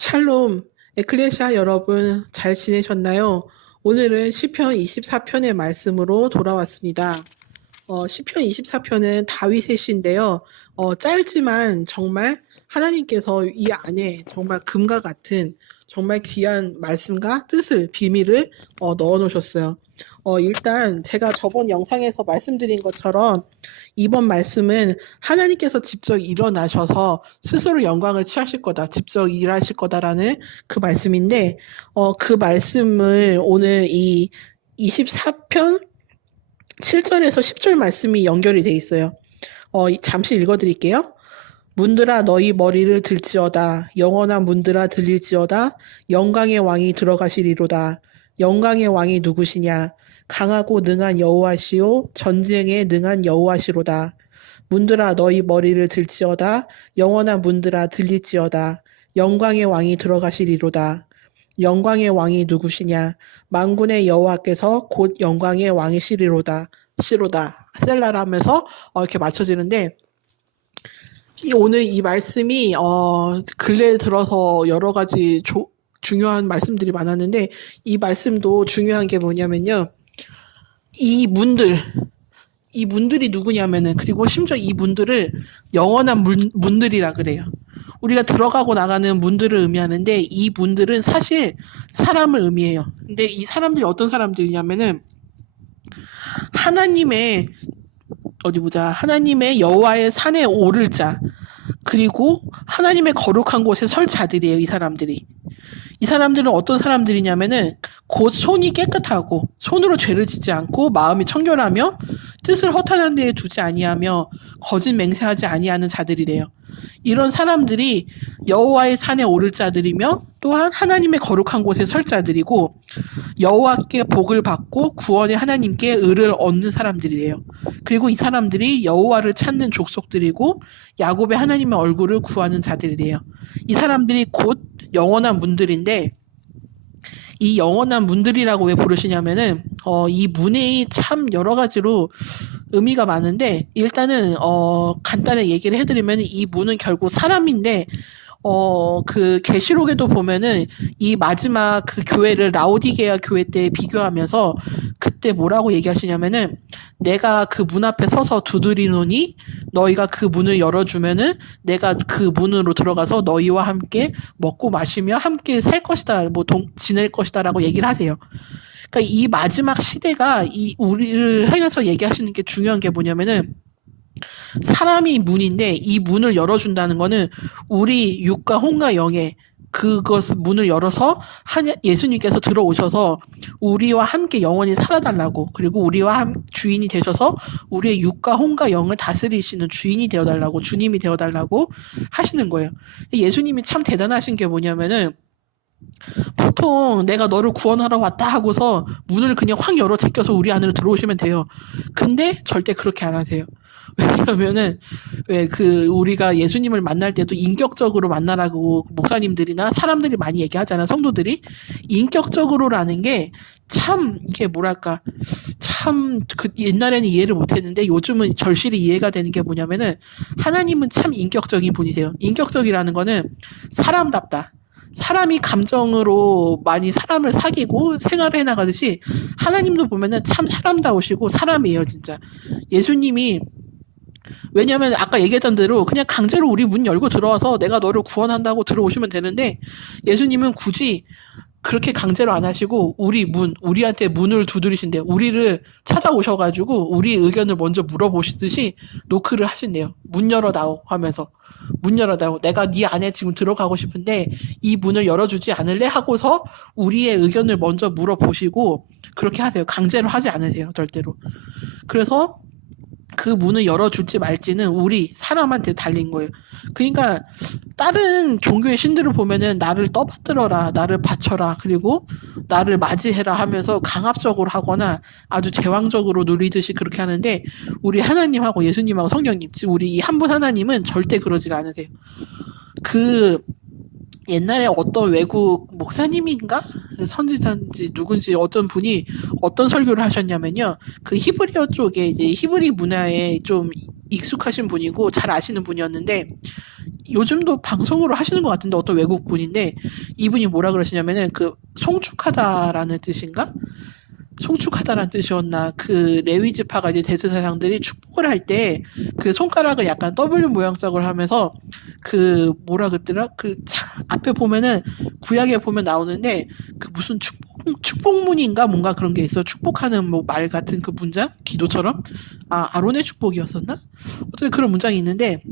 샬롬, 에클레시아 여러분 잘 지내셨나요? 오늘은 시편 24편의 말씀으로 돌아왔습니다. 시편 24편은 다윗의 시인데요. 짧지만 정말 하나님께서 이 안에 정말 금과 같은 정말 귀한 말씀과 뜻을, 비밀을 넣어 놓으셨어요. 일단 제가 저번 영상에서 말씀드린 것처럼 이번 말씀은 하나님께서 직접 일어나셔서 스스로 영광을 취하실 거다, 직접 일하실 거다라는 그 말씀인데, 그 말씀을 오늘 이 24편 7절에서 10절 말씀이 연결이 돼 있어요. 잠시 읽어드릴게요. 문들아 너희 머리를 들지어다. 영원한 문들아 들릴지어다. 영광의 왕이 들어가시리로다. 영광의 왕이 누구시냐? 강하고 능한 여호와시요 전쟁에 능한 여호와시로다. 문들아 너희 머리를 들지어다. 영원한 문들아 들릴지어다. 영광의 왕이 들어가시리로다. 영광의 왕이 누구시냐? 만군의 여호와께서 곧 영광의 왕이시리로다. 시로다. 셀라라 하면서 이렇게 맞춰지는데, 오늘 이 말씀이 근래에 들어서 여러 가지 중요한 말씀들이 많았는데, 이 말씀도 중요한 게 뭐냐면요. 이 문들이 누구냐면은, 그리고 심지어 이 문들을 영원한 문들이라 그래요. 우리가 들어가고 나가는 문들을 의미하는데, 이 문들은 사실 사람을 의미해요. 근데 이 사람들이 어떤 사람들이냐면은 하나님의 하나님의 여호와의 산에 오를 자, 그리고 하나님의 거룩한 곳에 설 자들이에요. 이 사람들이. 이 사람들은 어떤 사람들이냐면은 곧 손이 깨끗하고 손으로 죄를 짓지 않고 마음이 청결하며 뜻을 허탄한 데에 두지 아니하며 거짓 맹세하지 아니하는 자들이래요. 이런 사람들이 여호와의 산에 오를 자들이며 또한 하나님의 거룩한 곳에 설 자들이고 여호와께 복을 받고 구원의 하나님께 의를 얻는 사람들이래요. 그리고 이 사람들이 여호와를 찾는 족속들이고 야곱의 하나님의 얼굴을 구하는 자들이래요. 이 사람들이 곧 영원한 문들인데, 이 영원한 문들이라고 왜 부르시냐면은 이 문이 참 여러 가지로 의미가 많은데, 일단은 간단히 얘기를 해드리면 이 문은 결국 사람인데, 그 계시록에도 보면은 이 마지막 그 교회를 라오디게아 교회 때 비교하면서 그때 뭐라고 얘기하시냐면은, 내가 그 문 앞에 서서 두드리노니 너희가 그 문을 열어주면은 내가 그 문으로 들어가서 너희와 함께 먹고 마시며 함께 살 것이다, 지낼 것이다라고 얘기를 하세요. 그러니까 이 마지막 시대가 이 우리를 향해서 얘기하시는 게 중요한 게 뭐냐면은, 사람이 문인데 이 문을 열어준다는 거는 우리 육과 혼과 영의 그것 문을 열어서 예수님께서 들어오셔서 우리와 함께 영원히 살아달라고, 그리고 우리와 주인이 되셔서 우리의 육과 혼과 영을 다스리시는 주인이 되어달라고, 주님이 되어달라고 하시는 거예요. 예수님이 참 대단하신 게 뭐냐면은, 보통 내가 너를 구원하러 왔다 하고서 문을 그냥 확 열어 제껴서 우리 안으로 들어오시면 돼요. 근데 절대 그렇게 안 하세요. 왜냐면은 우리가 예수님을 만날 때도 인격적으로 만나라고 목사님들이나 사람들이 많이 얘기하잖아, 성도들이. 인격적으로라는 게 참 이게 뭐랄까, 참 옛날에는 이해를 못했는데 요즘은 절실히 이해가 되는 게 뭐냐면은, 하나님은 참 인격적인 분이세요. 인격적이라는 거는 사람답다. 사람이 감정으로 많이 사람을 사귀고 생활을 해나가듯이 하나님도 보면은 참 사람다우시고 사람이에요, 진짜. 예수님이, 왜냐면 아까 얘기했던 대로 그냥 강제로 우리 문 열고 들어와서 내가 너를 구원한다고 들어오시면 되는데, 예수님은 굳이 그렇게 강제로 안 하시고 우리한테 문을 두드리신대요. 우리를 찾아오셔가지고 우리 의견을 먼저 물어보시듯이 노크를 하신대요. 문 열어다오 하면서. 문 열어다오. 내가 네 안에 지금 들어가고 싶은데 이 문을 열어주지 않을래? 하고서 우리의 의견을 먼저 물어보시고 그렇게 하세요. 강제로 하지 않으세요, 절대로. 그래서 그 문을 열어줄지 말지는 우리 사람한테 달린 거예요. 그러니까 다른 종교의 신들을 보면은 나를 떠받들어라, 나를 바쳐라, 그리고 나를 맞이해라 하면서 강압적으로 하거나 아주 제왕적으로 누리듯이 그렇게 하는데, 우리 하나님하고 예수님하고 성령님, 우리 이 한 분 하나님은 절대 그러지가 않으세요. 옛날에 어떤 외국 목사님인가? 선지자인지 누군지 어떤 분이 어떤 설교를 하셨냐면요. 그 히브리어 쪽에 이제 히브리 문화에 좀 익숙하신 분이고 잘 아시는 분이었는데, 요즘도 방송으로 하시는 것 같은데 어떤 외국 분인데 이분이 뭐라 그러시냐면은 그 송축하다라는 뜻인가? 송축하다라는 뜻이었나? 그 레위지파가 이제 대제사장들이 축복을 할 때 그 손가락을 약간 W 모양sak을 하면서 그 뭐라 그랬더라? 그 앞에 보면은 구약에 보면 나오는데 그 무슨 축복문인가 뭔가 그런 게 있어. 축복하는 뭐 말 같은 그 문장 기도처럼 아론의 축복이었었나? 어떤 그런 문장이 있는데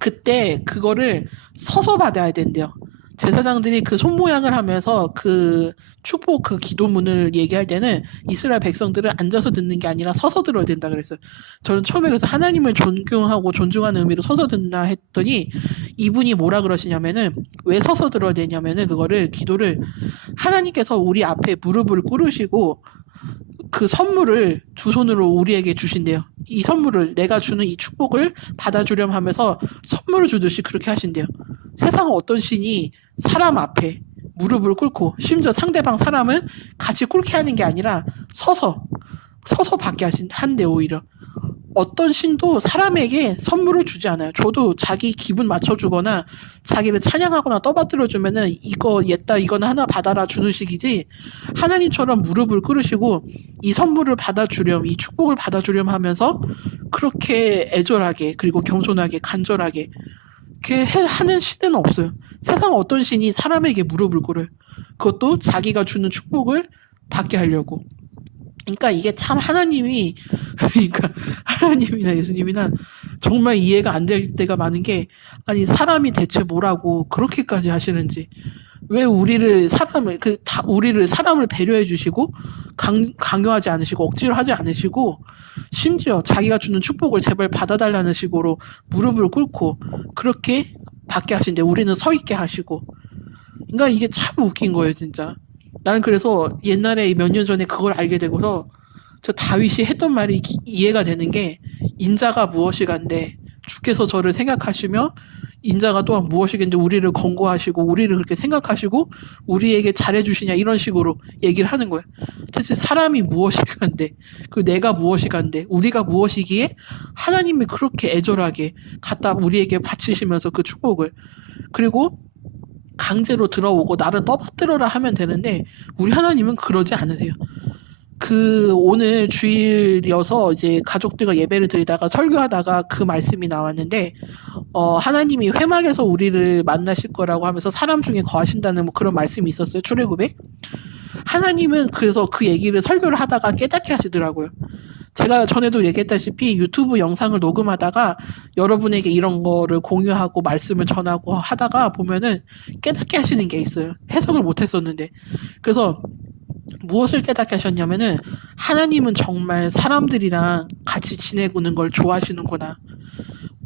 그때 그거를 서서 받아야 된대요. 제사장들이 그 손모양을 하면서 그 축복 그 기도문을 얘기할 때는 이스라엘 백성들은 앉아서 듣는 게 아니라 서서 들어야 된다 그랬어요. 저는 처음에 그래서 하나님을 존경하고 존중하는 의미로 서서 듣나 했더니 이분이 뭐라 그러시냐면은 왜 서서 들어야 되냐면은 그거를 기도를 하나님께서 우리 앞에 무릎을 꿇으시고 그 선물을 두 손으로 우리에게 주신대요. 이 선물을 내가 주는 이 축복을 받아주렴 하면서 선물을 주듯이 그렇게 하신대요. 세상 어떤 신이 사람 앞에 무릎을 꿇고 심지어 상대방 사람은 같이 꿇게 하는 게 아니라 서서 받게 한대 오히려. 어떤 신도 사람에게 선물을 주지 않아요. 저도 자기 기분 맞춰주거나 자기를 찬양하거나 떠받들어주면은 이거 옛다 이거는 하나 받아라 주는 식이지 하나님처럼 무릎을 꿇으시고 이 선물을 받아주렴 이 축복을 받아주렴 하면서 그렇게 애절하게 그리고 겸손하게 간절하게 이렇게 하는 신은 없어요. 세상 어떤 신이 사람에게 무릎을 꿇어요. 그것도 자기가 주는 축복을 받게 하려고. 그러니까 이게 참 하나님이 그러니까 하나님이나 예수님이나 정말 이해가 안 될 때가 많은 게 아니 사람이 대체 뭐라고 그렇게까지 하시는지 왜 우리를 사람을 배려해 주시고 강요하지 않으시고 억지로 하지 않으시고 심지어 자기가 주는 축복을 제발 받아달라는 식으로 무릎을 꿇고 그렇게 받게 하신데 우리는 서 있게 하시고 그러니까 이게 참 웃긴 거예요 진짜. 나는 그래서 옛날에 몇 년 전에 그걸 알게 되고서 저 다윗이 했던 말이 이해가 되는 게 인자가 무엇이간데 주께서 저를 생각하시며 인자가 또한 무엇이겠는데 우리를 권고하시고 우리를 그렇게 생각하시고 우리에게 잘해주시냐 이런 식으로 얘기를 하는 거예요. 대체 사람이 무엇이간데 그 내가 무엇이간데 우리가 무엇이기에 하나님이 그렇게 애절하게 갖다 우리에게 바치시면서 그 축복을 그리고 강제로 들어오고 나를 떠받들어라 하면 되는데 우리 하나님은 그러지 않으세요. 그 오늘 주일이어서 이제 가족들과 예배를 드리다가 설교하다가 그 말씀이 나왔는데 하나님이 회막에서 우리를 만나실 거라고 하면서 사람 중에 거하신다는 뭐 그런 말씀이 있었어요. 출애굽에. 하나님은 그래서 그 얘기를 설교를 하다가 깨닫게 하시더라고요. 제가 전에도 얘기했다시피 유튜브 영상을 녹음하다가 여러분에게 이런 거를 공유하고 말씀을 전하고 하다가 보면은 깨닫게 하시는 게 있어요. 해석을 못 했었는데. 그래서 무엇을 깨닫게 하셨냐면은 하나님은 정말 사람들이랑 같이 지내고는 걸 좋아하시는구나.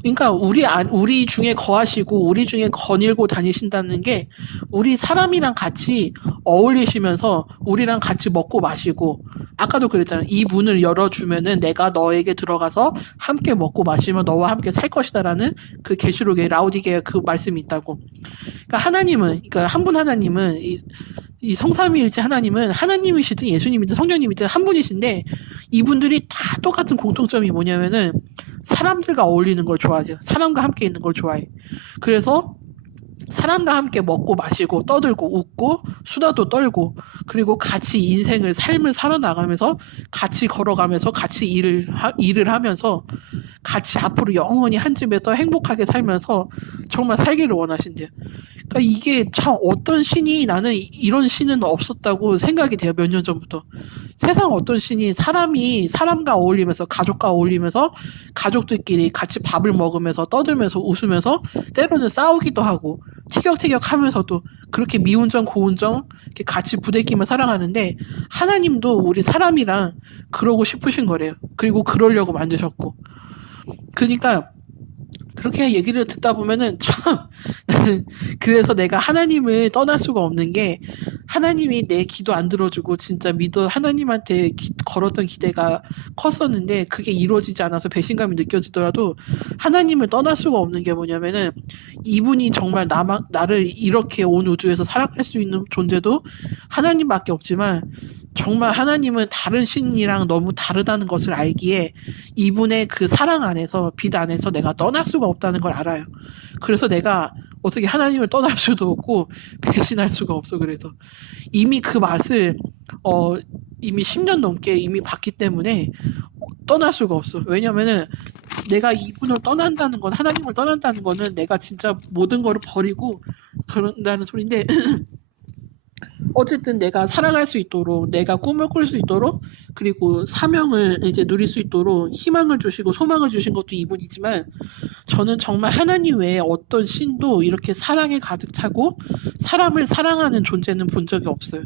그러니까 우리 중에 거하시고 우리 중에 거닐고 다니신다는 게 우리 사람이랑 같이 어울리시면서 우리랑 같이 먹고 마시고 아까도 그랬잖아요. 이 문을 열어주면은 내가 너에게 들어가서 함께 먹고 마시며 너와 함께 살 것이다라는 그 계시록에 라오디게아 그 말씀이 있다고. 그러니까 그러니까 한 분 하나님은 이 성삼위일체 하나님은 하나님이시든 예수님이든 성령님이든 한 분이신데 이분들이 다 똑같은 공통점이 뭐냐면은 사람들과 어울리는 걸 좋아해요. 사람과 함께 있는 걸 좋아해. 그래서 사람과 함께 먹고 마시고 떠들고 웃고 수다도 떨고 그리고 같이 삶을 살아나가면서 같이 걸어가면서 같이 일을 하면서 같이 앞으로 영원히 한 집에서 행복하게 살면서 정말 살기를 원하신대요. 그러니까 이게 참 어떤 신이 나는 이런 신은 없었다고 생각이 돼요. 몇 년 전부터. 세상 어떤 신이 사람과 어울리면서 가족과 어울리면서 가족들끼리 같이 밥을 먹으면서 떠들면서 웃으면서 때로는 싸우기도 하고 티격태격 하면서도 그렇게 미운정 고운정 이렇게 같이 부대끼며 살아가는데 하나님도 우리 사람이랑 그러고 싶으신 거래요. 그리고 그러려고 만드셨고 그러니까 그렇게 얘기를 듣다 보면은 참 나는 그래서 내가 하나님을 떠날 수가 없는 게 하나님이 내 기도 안 들어주고 진짜 하나님한테 걸었던 기대가 컸었는데 그게 이루어지지 않아서 배신감이 느껴지더라도 하나님을 떠날 수가 없는 게 뭐냐면은 이분이 정말 나를 이렇게 온 우주에서 사랑할 수 있는 존재도 하나님밖에 없지만 정말 하나님은 다른 신이랑 너무 다르다는 것을 알기에 이분의 그 사랑 안에서, 빛 안에서 내가 떠날 수가 없다는 걸 알아요. 그래서 내가 어떻게 하나님을 떠날 수도 없고 배신할 수가 없어. 그래서 이미 그 맛을 이미 10년 넘게 이미 봤기 때문에 떠날 수가 없어. 왜냐면은 내가 이분을 떠난다는 건, 하나님을 떠난다는 거는 내가 진짜 모든 거를 버리고 그런다는 소리인데 어쨌든 내가 살아갈 수 있도록, 내가 꿈을 꿀 수 있도록, 그리고 사명을 이제 누릴 수 있도록 희망을 주시고 소망을 주신 것도 이분이지만, 저는 정말 하나님 외에 어떤 신도 이렇게 사랑에 가득 차고 사람을 사랑하는 존재는 본 적이 없어요.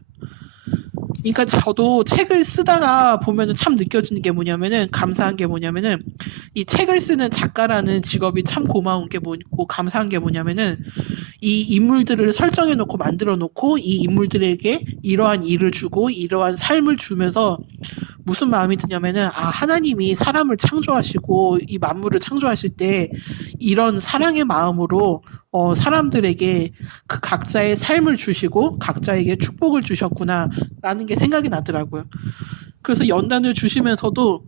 그러니까 저도 책을 쓰다가 보면은 참 느껴지는 게 뭐냐면은, 감사한 게 뭐냐면은, 이 책을 쓰는 작가라는 직업이 참 고마운 게 뭐고 감사한 게 뭐냐면은, 이 인물들을 설정해 놓고 만들어 놓고 이 인물들에게 이러한 일을 주고 이러한 삶을 주면서 무슨 마음이 드냐면은, 하나님이 사람을 창조하시고 이 만물을 창조하실 때 이런 사랑의 마음으로 사람들에게 그 각자의 삶을 주시고 각자에게 축복을 주셨구나라는 게 생각이 나더라고요. 그래서 연단을 주시면서도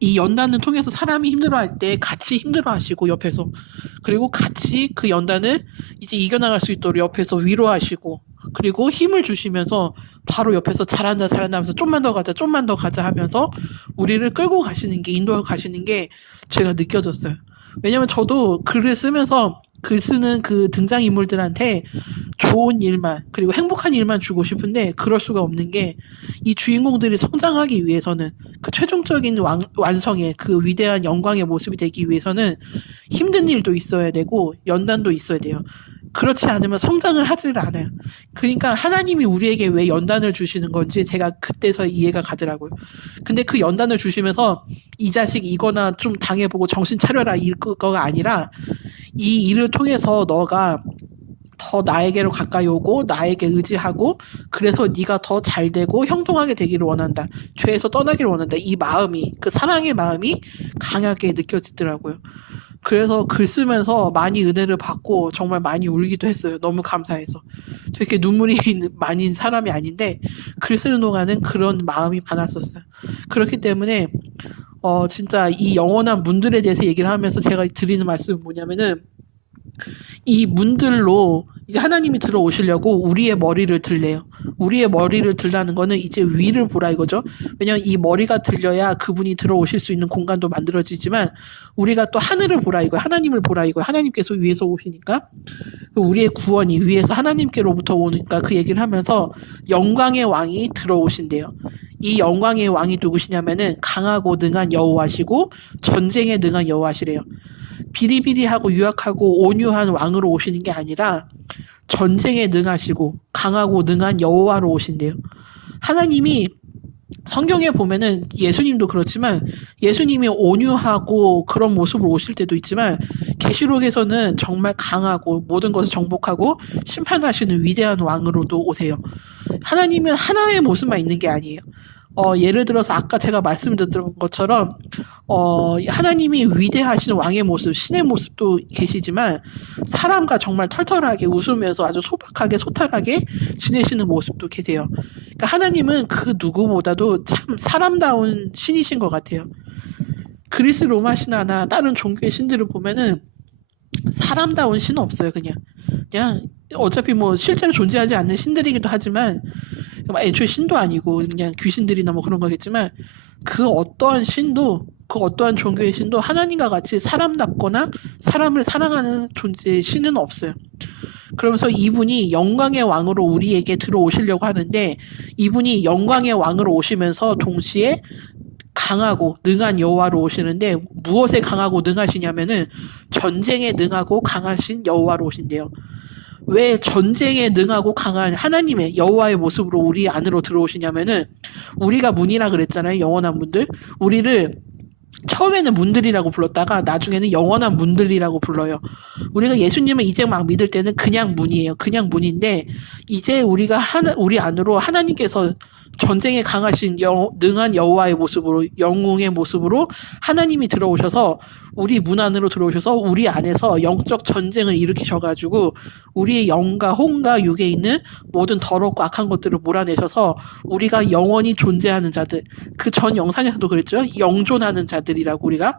이 연단을 통해서 사람이 힘들어할 때 같이 힘들어하시고 옆에서, 그리고 같이 그 연단을 이제 이겨나갈 수 있도록 옆에서 위로하시고, 그리고 힘을 주시면서 바로 옆에서 잘한다 잘한다 하면서 좀만 더 가자 좀만 더 가자 하면서 우리를 끌고 가시는 게, 인도하고 가시는 게 제가 느껴졌어요. 왜냐면 저도 글을 쓰면서 글 쓰는 그 등장인물들한테 좋은 일만, 그리고 행복한 일만 주고 싶은데 그럴 수가 없는 게, 이 주인공들이 성장하기 위해서는, 그 최종적인 완성의 그 위대한 영광의 모습이 되기 위해서는 힘든 일도 있어야 되고 연단도 있어야 돼요. 그렇지 않으면 성장을 하지를 않아요. 그러니까 하나님이 우리에게 왜 연단을 주시는 건지 제가 그때서 이해가 가더라고요. 근데 그 연단을 주시면서 이 자식 이거나 좀 당해보고 정신 차려라 이거가 아니라, 이 일을 통해서 너가 더 나에게로 가까이 오고 나에게 의지하고, 그래서 네가 더 잘되고 형통하게 되기를 원한다, 죄에서 떠나기를 원한다, 이 마음이, 그 사랑의 마음이 강하게 느껴지더라고요. 그래서 글 쓰면서 많이 은혜를 받고 정말 많이 울기도 했어요. 너무 감사해서. 되게 눈물이 많은 사람이 아닌데 글 쓰는 동안은 그런 마음이 많았었어요. 그렇기 때문에 진짜 이 영원한 문들에 대해서 얘기를 하면서 제가 드리는 말씀은 뭐냐면은, 이 문들로 이제 하나님이 들어오시려고 우리의 머리를 들래요. 우리의 머리를 들라는 거는 이제 위를 보라 이거죠. 왜냐면 이 머리가 들려야 그분이 들어오실 수 있는 공간도 만들어지지만, 우리가 또 하늘을 보라 이거예요. 하나님을 보라 이거예요. 하나님께서 위에서 오시니까 우리의 구원이 위에서 하나님께로부터 오니까, 그 얘기를 하면서 영광의 왕이 들어오신대요. 이 영광의 왕이 누구시냐면은 강하고 능한 여호와시고 전쟁에 능한 여호와시래요. 비리비리하고 유약하고 온유한 왕으로 오시는 게 아니라 전쟁에 능하시고 강하고 능한 여호와로 오신대요. 하나님이 성경에 보면은, 예수님도 그렇지만 예수님이 온유하고 그런 모습으로 오실 때도 있지만, 계시록에서는 정말 강하고 모든 것을 정복하고 심판하시는 위대한 왕으로도 오세요. 하나님은 하나의 모습만 있는 게 아니에요. 예를 들어서 아까 제가 말씀드렸던 것처럼 하나님이 위대하신 왕의 모습, 신의 모습도 계시지만, 사람과 정말 털털하게 웃으면서 아주 소박하게 소탈하게 지내시는 모습도 계세요. 그러니까 하나님은 그 누구보다도 참 사람다운 신이신 것 같아요. 그리스 로마 신화나 다른 종교의 신들을 보면은 사람다운 신은 없어요. 그냥 어차피 뭐 실제로 존재하지 않는 신들이기도 하지만, 애초에 신도 아니고 그냥 귀신들이나 뭐 그런 거겠지만, 그 어떠한 신도, 그 어떠한 종교의 신도 하나님과 같이 사람답거나 사람을 사랑하는 존재의 신은 없어요. 그러면서 이분이 영광의 왕으로 우리에게 들어오시려고 하는데, 이분이 영광의 왕으로 오시면서 동시에 강하고 능한 여호와로 오시는데, 무엇에 강하고 능하시냐면은 전쟁에 능하고 강하신 여호와로 오신대요. 왜 전쟁에 능하고 강한 하나님의 여호와의 모습으로 우리 안으로 들어오시냐면은, 우리가 문이라 그랬잖아요. 영원한 문들. 우리를 처음에는 문들이라고 불렀다가 나중에는 영원한 문들이라고 불러요. 우리가 예수님을 이제 막 믿을 때는 그냥 문이에요. 그냥 문인데, 이제 우리가 우리 안으로 하나님께서 전쟁에 강하신 능한 여호와의 모습으로, 영웅의 모습으로 하나님이 들어오셔서 우리 문 안으로 들어오셔서 우리 안에서 영적 전쟁을 일으키셔가지고 우리의 영과 혼과 육에 있는 모든 더럽고 악한 것들을 몰아내셔서 우리가 영원히 존재하는 자들, 그 전 영상에서도 그랬죠. 영존하는 자들이라고. 우리가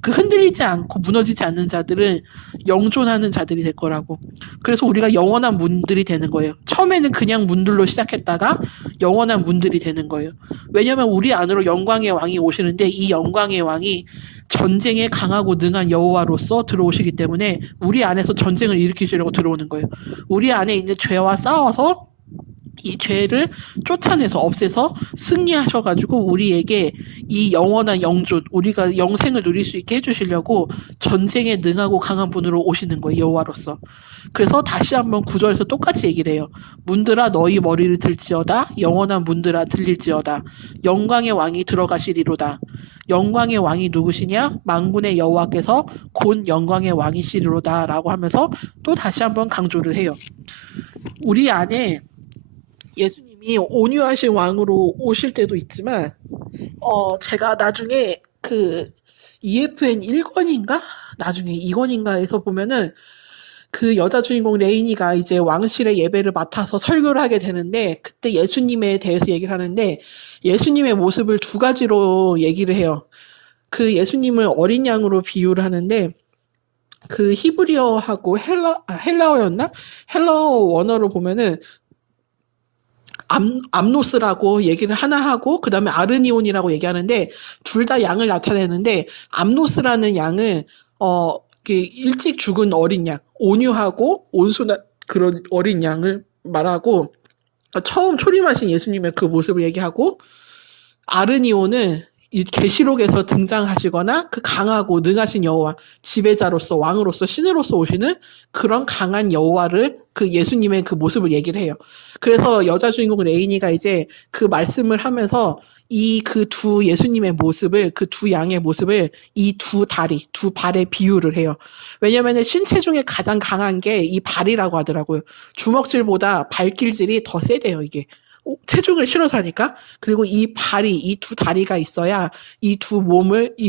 그 흔들리지 않고 무너지지 않는 자들은 영존하는 자들이 될 거라고. 그래서 우리가 영원한 문들이 되는 거예요. 처음에는 그냥 문들로 시작했다가 영원한 문들이 되는 거예요. 왜냐면 우리 안으로 영광의 왕이 오시는데 이 영광의 왕이 전쟁에 강하고 능한 여호와로서 들어오시기 때문에 우리 안에서 전쟁을 일으키시려고 들어오는 거예요. 우리 안에 있는 죄와 싸워서 이 죄를 쫓아내서 없애서 승리하셔가지고 우리에게 이 영원한 영존, 우리가 영생을 누릴 수 있게 해주시려고 전쟁에 능하고 강한 분으로 오시는 거예요. 여호와로서. 그래서 다시 한번 9절에서 똑같이 얘기를 해요. 문들아 너희 머리를 들지어다. 영원한 문들아 들릴지어다. 영광의 왕이 들어가시리로다. 영광의 왕이 누구시냐? 만군의 여호와께서 곧 영광의 왕이시리로다 라고 하면서 또 다시 한번 강조를 해요. 우리 안에 예수님이 온유하신 왕으로 오실 때도 있지만 제가 나중에 그 EFN 1권인가? 나중에 2권인가에서 보면은 그 여자 주인공 레이니가 이제 왕실의 예배를 맡아서 설교를 하게 되는데 그때 예수님에 대해서 얘기를 하는데 예수님의 모습을 두 가지로 얘기를 해요. 그 예수님을 어린 양으로 비유를 하는데 그 히브리어하고 헬라어였나? 헬라어 원어로 보면은 암노스라고 얘기를 하나 하고 그 다음에 아르니온이라고 얘기하는데 둘 다 양을 나타내는데 암노스라는 양은 일찍 죽은 어린 양, 온유하고 온순한 그런 어린 양을 말하고 처음 초림하신 예수님의 그 모습을 얘기하고 아르니온은 이 계시록에서 등장하시거나 그 강하고 능하신 여호와, 지배자로서 왕으로서 신으로서 오시는 그런 강한 여호와를 그 예수님의 그 모습을 얘기를 해요. 그래서 여자 주인공 레이니가 이제 그 말씀을 하면서 이 그 두 예수님의 모습을, 그 두 양의 모습을 이 두 다리, 두 발에 비유를 해요. 왜냐면은 신체 중에 가장 강한 게 이 발이라고 하더라고요. 주먹질보다 발길질이 더 세대요, 이게. 체중을 실어서 하니까. 그리고 이 발이, 이 두 다리가 있어야 이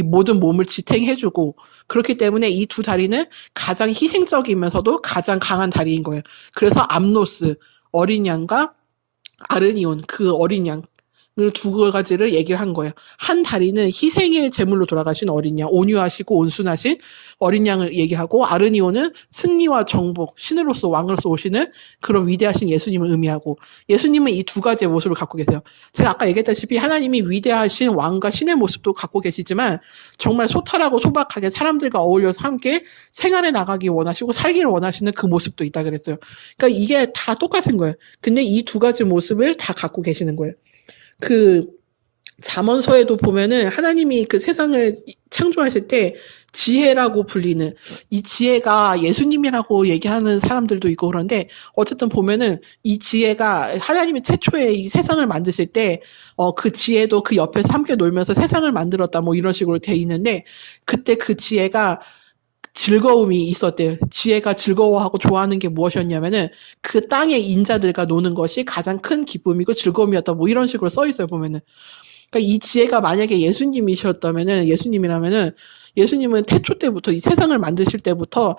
모든 몸을 지탱해주고, 그렇기 때문에 이 두 다리는 가장 희생적이면서도 가장 강한 다리인 거예요. 그래서 암노스, 어린 양과 아르니온, 그 어린 양, 두 가지를 얘기를 한 거예요. 한 다리는 희생의 제물로 돌아가신 어린 양, 온유하시고 온순하신 어린 양을 얘기하고, 아르니온은 승리와 정복, 신으로서 왕으로서 오시는 그런 위대하신 예수님을 의미하고, 예수님은 이 두 가지의 모습을 갖고 계세요. 제가 아까 얘기했다시피 하나님이 위대하신 왕과 신의 모습도 갖고 계시지만 정말 소탈하고 소박하게 사람들과 어울려서 함께 생활해 나가기 원하시고 살기를 원하시는 그 모습도 있다 그랬어요. 그러니까 이게 다 똑같은 거예요. 근데 이 두 가지 모습을 다 갖고 계시는 거예요. 그 잠언서에도 보면은 하나님이 그 세상을 창조하실 때 지혜라고 불리는 이 지혜가 예수님이라고 얘기하는 사람들도 있고 그런데 어쨌든 보면은 이 지혜가 하나님이 최초에 이 세상을 만드실 때 그 지혜도 그 옆에서 함께 놀면서 세상을 만들었다 뭐 이런 식으로 돼 있는데 그때 그 지혜가 즐거움이 있었대요. 지혜가 즐거워하고 좋아하는 게 무엇이었냐면은 그 땅의 인자들과 노는 것이 가장 큰 기쁨이고 즐거움이었다. 뭐 이런 식으로 써 있어요, 보면은. 그러니까 이 지혜가 만약에 예수님이셨다면은, 예수님은 태초 때부터 이 세상을 만드실 때부터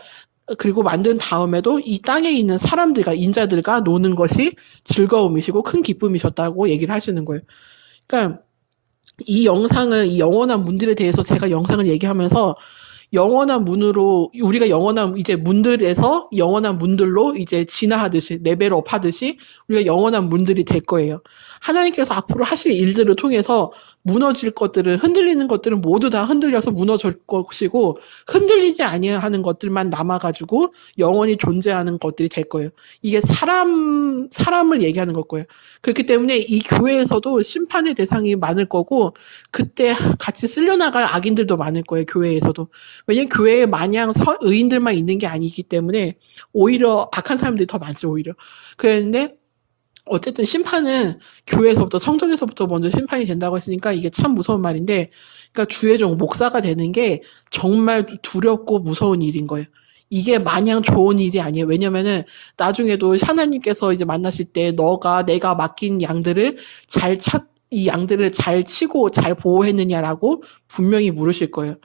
그리고 만든 다음에도 이 땅에 있는 사람들과 인자들과 노는 것이 즐거움이시고 큰 기쁨이셨다고 얘기를 하시는 거예요. 그러니까 이 영원한 문들에 대해서 제가 영상을 얘기하면서 영원한 문으로 우리가 영원한 이제 문들에서 영원한 문들로 이제 진화하듯이 레벨업 하듯이 우리가 영원한 문들이 될 거예요. 하나님께서 앞으로 하실 일들을 통해서 무너질 것들은 흔들리는 것들은 모두 다 흔들려서 무너질 것이고 흔들리지 아니하는 것들만 남아가지고 영원히 존재하는 것들이 될 거예요. 이게 사람을 얘기하는 걸 거예요. 그렇기 때문에 이 교회에서도 심판의 대상이 많을 거고 그때 같이 쓸려나갈 악인들도 많을 거예요. 교회에서도. 왜냐면 교회에 마냥 의인들만 있는 게 아니기 때문에 오히려 악한 사람들이 더 많지 오히려. 그랬는데 어쨌든 심판은 교회에서부터 성전에서부터 먼저 심판이 된다고 했으니까 이게 참 무서운 말인데 그러니까 주의 종 목사가 되는 게 정말 두렵고 무서운 일인 거예요. 이게 마냥 좋은 일이 아니에요. 왜냐면은 나중에도 하나님께서 이제 만나실 때 내가 맡긴 이 양들을 잘 치고 잘 보호했느냐라고 분명히 물으실 거예요.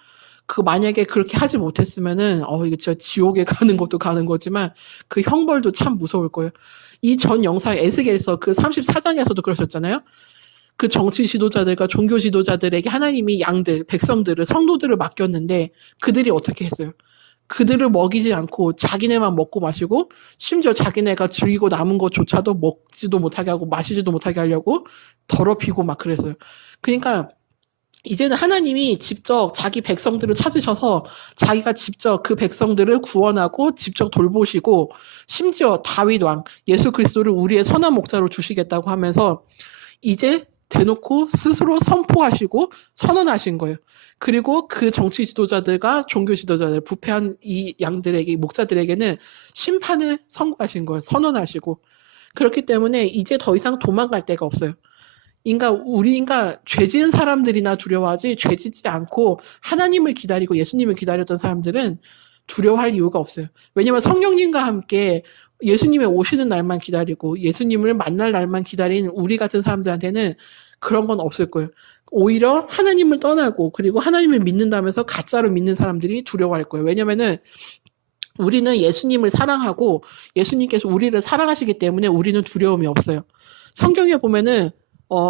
그 만약에 그렇게 하지 못했으면은 이거 진짜 지옥에 가는 것도 가는 거지만 그 형벌도 참 무서울 거예요. 이 전 영상 에스겔서 그 34장에서도 그러셨잖아요. 그 정치 지도자들과 종교 지도자들에게 하나님이 양들, 백성들을, 성도들을 맡겼는데 그들이 어떻게 했어요? 그들을 먹이지 않고 자기네만 먹고 마시고 심지어 자기네가 즐기고 남은 것조차도 먹지도 못하게 하고 마시지도 못하게 하려고 더럽히고 막 그랬어요. 그러니까 이제는 하나님이 직접 자기 백성들을 찾으셔서 자기가 직접 그 백성들을 구원하고 직접 돌보시고 심지어 다윗 왕 예수 그리스도를 우리의 선한 목자로 주시겠다고 하면서 이제 대놓고 스스로 선포하시고 선언하신 거예요. 그리고 그 정치 지도자들과 종교 지도자들, 부패한 이 양들에게, 목사들에게는 심판을 선고하신 거예요. 선언하시고. 그렇기 때문에 이제 더 이상 도망갈 데가 없어요. 우리가 죄 지은 사람들이나 두려워하지 죄 짓지 않고 하나님을 기다리고 예수님을 기다렸던 사람들은 두려워할 이유가 없어요. 왜냐면 성령님과 함께 예수님의 오시는 날만 기다리고 예수님을 만날 날만 기다린 우리 같은 사람들한테는 그런 건 없을 거예요. 오히려 하나님을 떠나고 그리고 하나님을 믿는다면서 가짜로 믿는 사람들이 두려워할 거예요. 왜냐면은 우리는 예수님을 사랑하고 예수님께서 우리를 사랑하시기 때문에 우리는 두려움이 없어요. 성경에 보면은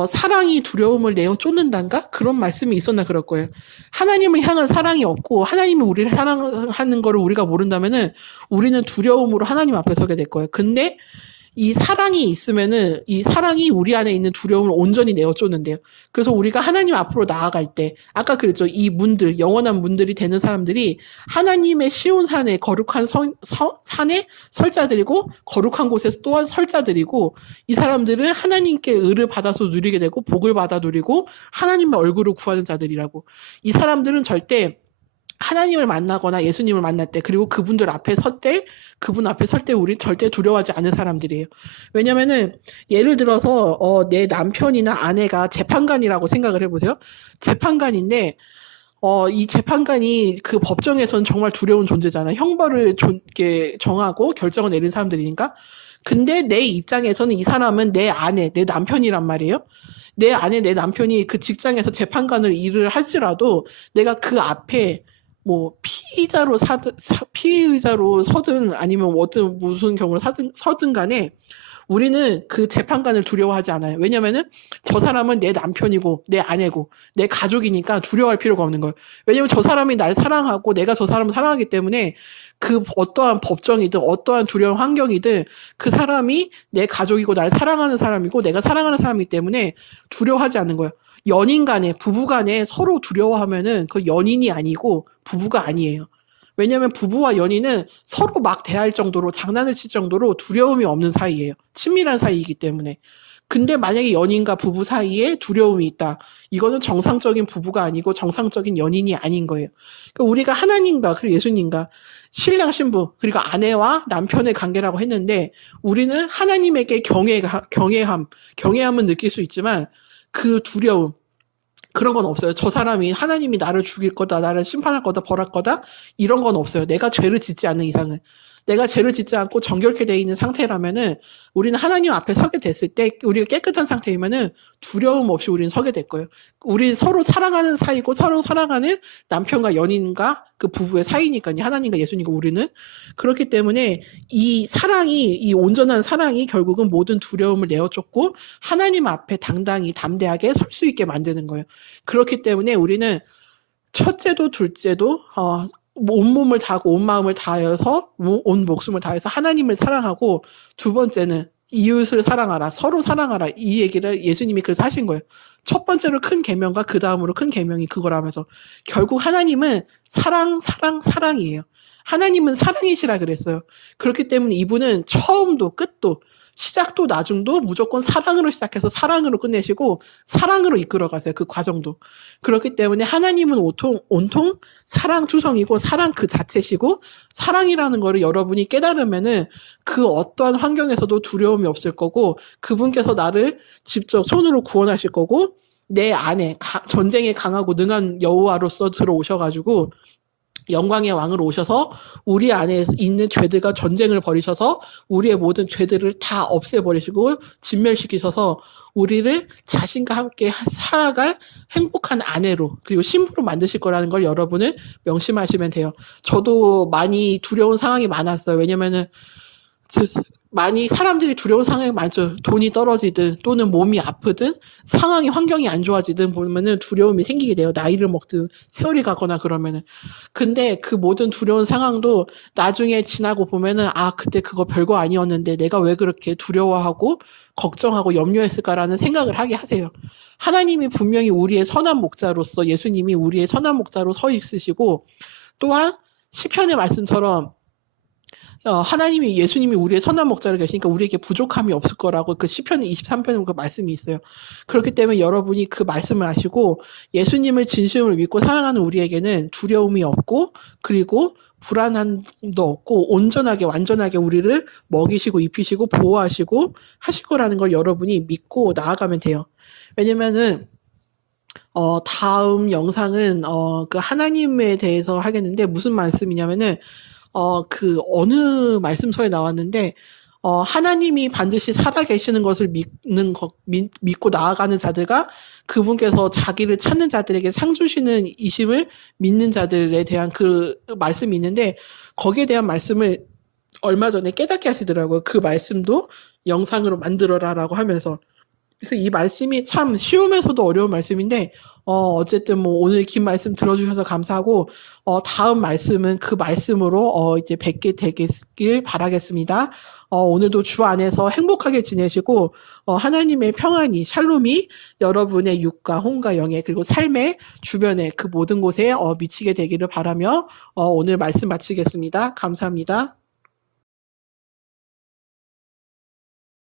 사랑이 두려움을 내어 쫓는단가? 그런 말씀이 있었나 그럴 거예요. 하나님을 향한 사랑이 없고 하나님이 우리를 사랑하는 거를 우리가 모른다면은 우리는 두려움으로 하나님 앞에 서게 될 거예요. 근데 이 사랑이 있으면은 이 사랑이 우리 안에 있는 두려움을 온전히 내어 쫓는데요. 그래서 우리가 하나님 앞으로 나아갈 때 아까 그랬죠. 이 문들, 영원한 문들이 되는 사람들이 하나님의 시온 산에 거룩한 산에 설자들이고 거룩한 곳에서 또한 설자들이고 이 사람들은 하나님께 의를 받아서 누리게 되고 복을 받아 누리고 하나님의 얼굴을 구하는 자들이라고. 이 사람들은 절대 하나님을 만나거나 예수님을 만날 때 그리고 그분 앞에 설 때 우리 절대 두려워하지 않은 사람들이에요. 왜냐면은 예를 들어서 내 남편이나 아내가 재판관이라고 생각을 해보세요. 재판관인데 이 재판관이 그 법정에서는 정말 두려운 존재잖아요. 형벌을 이렇게 정하고 결정을 내린 사람들이니까. 근데 내 입장에서는 이 사람은 내 아내, 내 남편이란 말이에요. 내 아내, 내 남편이 그 직장에서 재판관을 일을 할지라도 내가 그 앞에 뭐 피의자로 서든 아니면 무슨 경우를 서든 간에 우리는 그 재판관을 두려워하지 않아요. 왜냐면은 저 사람은 내 남편이고 내 아내고 내 가족이니까 두려워할 필요가 없는 거예요. 왜냐면 저 사람이 날 사랑하고 내가 저 사람을 사랑하기 때문에 그 어떠한 법정이든 어떠한 두려운 환경이든 그 사람이 내 가족이고 날 사랑하는 사람이고 내가 사랑하는 사람이기 때문에 두려워하지 않는 거예요. 연인 간에, 부부 간에 서로 두려워하면은 그 연인이 아니고 부부가 아니에요. 왜냐면 부부와 연인은 서로 막 대할 정도로 장난을 칠 정도로 두려움이 없는 사이예요. 친밀한 사이이기 때문에. 근데 만약에 연인과 부부 사이에 두려움이 있다. 이거는 정상적인 부부가 아니고 정상적인 연인이 아닌 거예요. 그러니까 우리가 하나님과 그리고 예수님과 신랑 신부 그리고 아내와 남편의 관계라고 했는데 우리는 하나님에게 경외함은 느낄 수 있지만 그 두려움 그런 건 없어요. 저 사람이 하나님이 나를 죽일 거다, 나를 심판할 거다, 벌할 거다 이런 건 없어요. 내가 죄를 짓지 않는 이상은. 내가 죄를 짓지 않고 정결케 돼 있는 상태라면은 우리는 하나님 앞에 서게 됐을 때 우리가 깨끗한 상태이면은 두려움 없이 우리는 서게 될 거예요. 우리 서로 사랑하는 사이고 서로 사랑하는 남편과 연인과 그 부부의 사이니까요. 하나님과 예수님과 우리는 그렇기 때문에 이 온전한 사랑이 결국은 모든 두려움을 내어쫓고 하나님 앞에 당당히 담대하게 설 수 있게 만드는 거예요. 그렇기 때문에 우리는 첫째도 둘째도 온몸을 다하고 온 마음을 다해서 온 목숨을 다해서 하나님을 사랑하고 두 번째는 이웃을 사랑하라 서로 사랑하라 이 얘기를 예수님이 그래서 하신 거예요. 첫 번째로 큰 계명과 그 다음으로 큰 계명이 그거라면서 결국 하나님은 사랑이에요. 하나님은 사랑이시라 그랬어요. 그렇기 때문에 이분은 처음도 끝도 시작도 나중도 무조건 사랑으로 시작해서 사랑으로 끝내시고 사랑으로 이끌어가세요. 그 과정도. 그렇기 때문에 하나님은 온통 사랑 투성이고 사랑 그 자체시고 사랑이라는 거를 여러분이 깨달으면은 그 어떠한 환경에서도 두려움이 없을 거고 그분께서 나를 직접 손으로 구원하실 거고 내 안에 전쟁에 강하고 능한 여호와로서 들어오셔가지고 영광의 왕으로 오셔서 우리 안에 있는 죄들과 전쟁을 벌이셔서 우리의 모든 죄들을 다 없애버리시고 진멸시키셔서 우리를 자신과 함께 살아갈 행복한 아내로 그리고 신부로 만드실 거라는 걸 여러분은 명심하시면 돼요. 저도 많이 두려운 상황이 많았어요. 왜냐면은 많이 사람들이 두려운 상황이 많죠. 돈이 떨어지든 또는 몸이 아프든 상황이 환경이 안 좋아지든 보면은 두려움이 생기게 돼요. 나이를 먹든 세월이 가거나 그러면은. 근데 그 모든 두려운 상황도 나중에 지나고 보면은 아 그때 그거 별거 아니었는데 내가 왜 그렇게 두려워하고 걱정하고 염려했을까라는 생각을 하게 하세요. 하나님이 분명히 우리의 선한 목자로서 예수님이 우리의 선한 목자로 서 있으시고 또한 시편의 말씀처럼 하나님이 예수님이 우리의 선한 목자로 계시니까 우리에게 부족함이 없을 거라고 그 시편 23편에 그 말씀이 있어요. 그렇기 때문에 여러분이 그 말씀을 아시고 예수님을 진심으로 믿고 사랑하는 우리에게는 두려움이 없고 그리고 불안함도 없고 온전하게 완전하게 우리를 먹이시고 입히시고 보호하시고 하실 거라는 걸 여러분이 믿고 나아가면 돼요. 왜냐면은 다음 영상은 그 하나님에 대해서 하겠는데 무슨 말씀이냐면은 그 어느 말씀서에 나왔는데 하나님이 반드시 살아계시는 것을 믿고 나아가는 자들과 그분께서 자기를 찾는 자들에게 상 주시는 이심을 믿는 자들에 대한 그 말씀이 있는데 거기에 대한 말씀을 얼마 전에 깨닫게 하시더라고요. 그 말씀도 영상으로 만들어라라고 하면서. 그래서 이 말씀이 참 쉬우면서도 어려운 말씀인데 어쨌든 뭐 오늘 긴 말씀 들어주셔서 감사하고 다음 말씀은 그 말씀으로 이제 뵙게 되길 바라겠습니다. 오늘도 주 안에서 행복하게 지내시고 하나님의 평안이 샬롬이 여러분의 육과 혼과 영에 그리고 삶의 주변에 그 모든 곳에 미치게 되기를 바라며 오늘 말씀 마치겠습니다. 감사합니다.